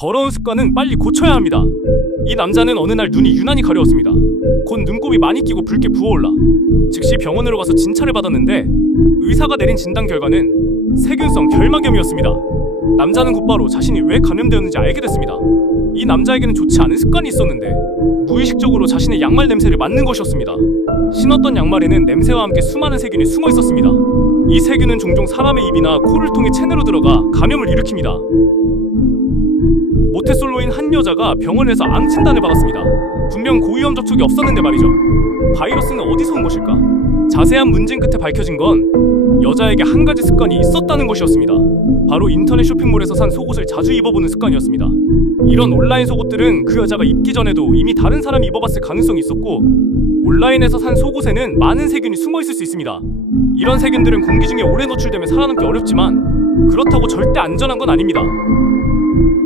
더러운 습관은 빨리 고쳐야 합니다. 이 남자는 어느 날 눈이 유난히 가려웠습니다. 곧 눈곱이 많이 끼고 붉게 부어올라. 즉시 병원으로 가서 진찰을 받았는데 의사가 내린 진단 결과는 세균성 결막염이었습니다. 남자는 곧바로 자신이 왜 감염되었는지 알게 됐습니다. 이 남자에게는 좋지 않은 습관이 있었는데 무의식적으로 자신의 양말 냄새를 맡는 것이었습니다. 신었던 양말에는 냄새와 함께 수많은 세균이 숨어 있었습니다. 이 세균은 종종 사람의 입이나 코를 통해 체내로 들어가 감염을 일으킵니다. 모태솔로인 한 여자가 병원에서 암 진단을 받았습니다. 분명 고위험 접촉이 없었는데 말이죠. 바이러스는 어디서 온 것일까? 자세한 문진 끝에 밝혀진 건 여자에게 한 가지 습관이 있었다는 것이었습니다. 바로 인터넷 쇼핑몰에서 산 속옷을 자주 입어보는 습관이었습니다. 이런 온라인 속옷들은 그 여자가 입기 전에도 이미 다른 사람이 입어봤을 가능성이 있었고 온라인에서 산 속옷에는 많은 세균이 숨어 있을 수 있습니다. 이런 세균들은 공기 중에 오래 노출되면 살아남기 어렵지만 그렇다고 절대 안전한 건 아닙니다.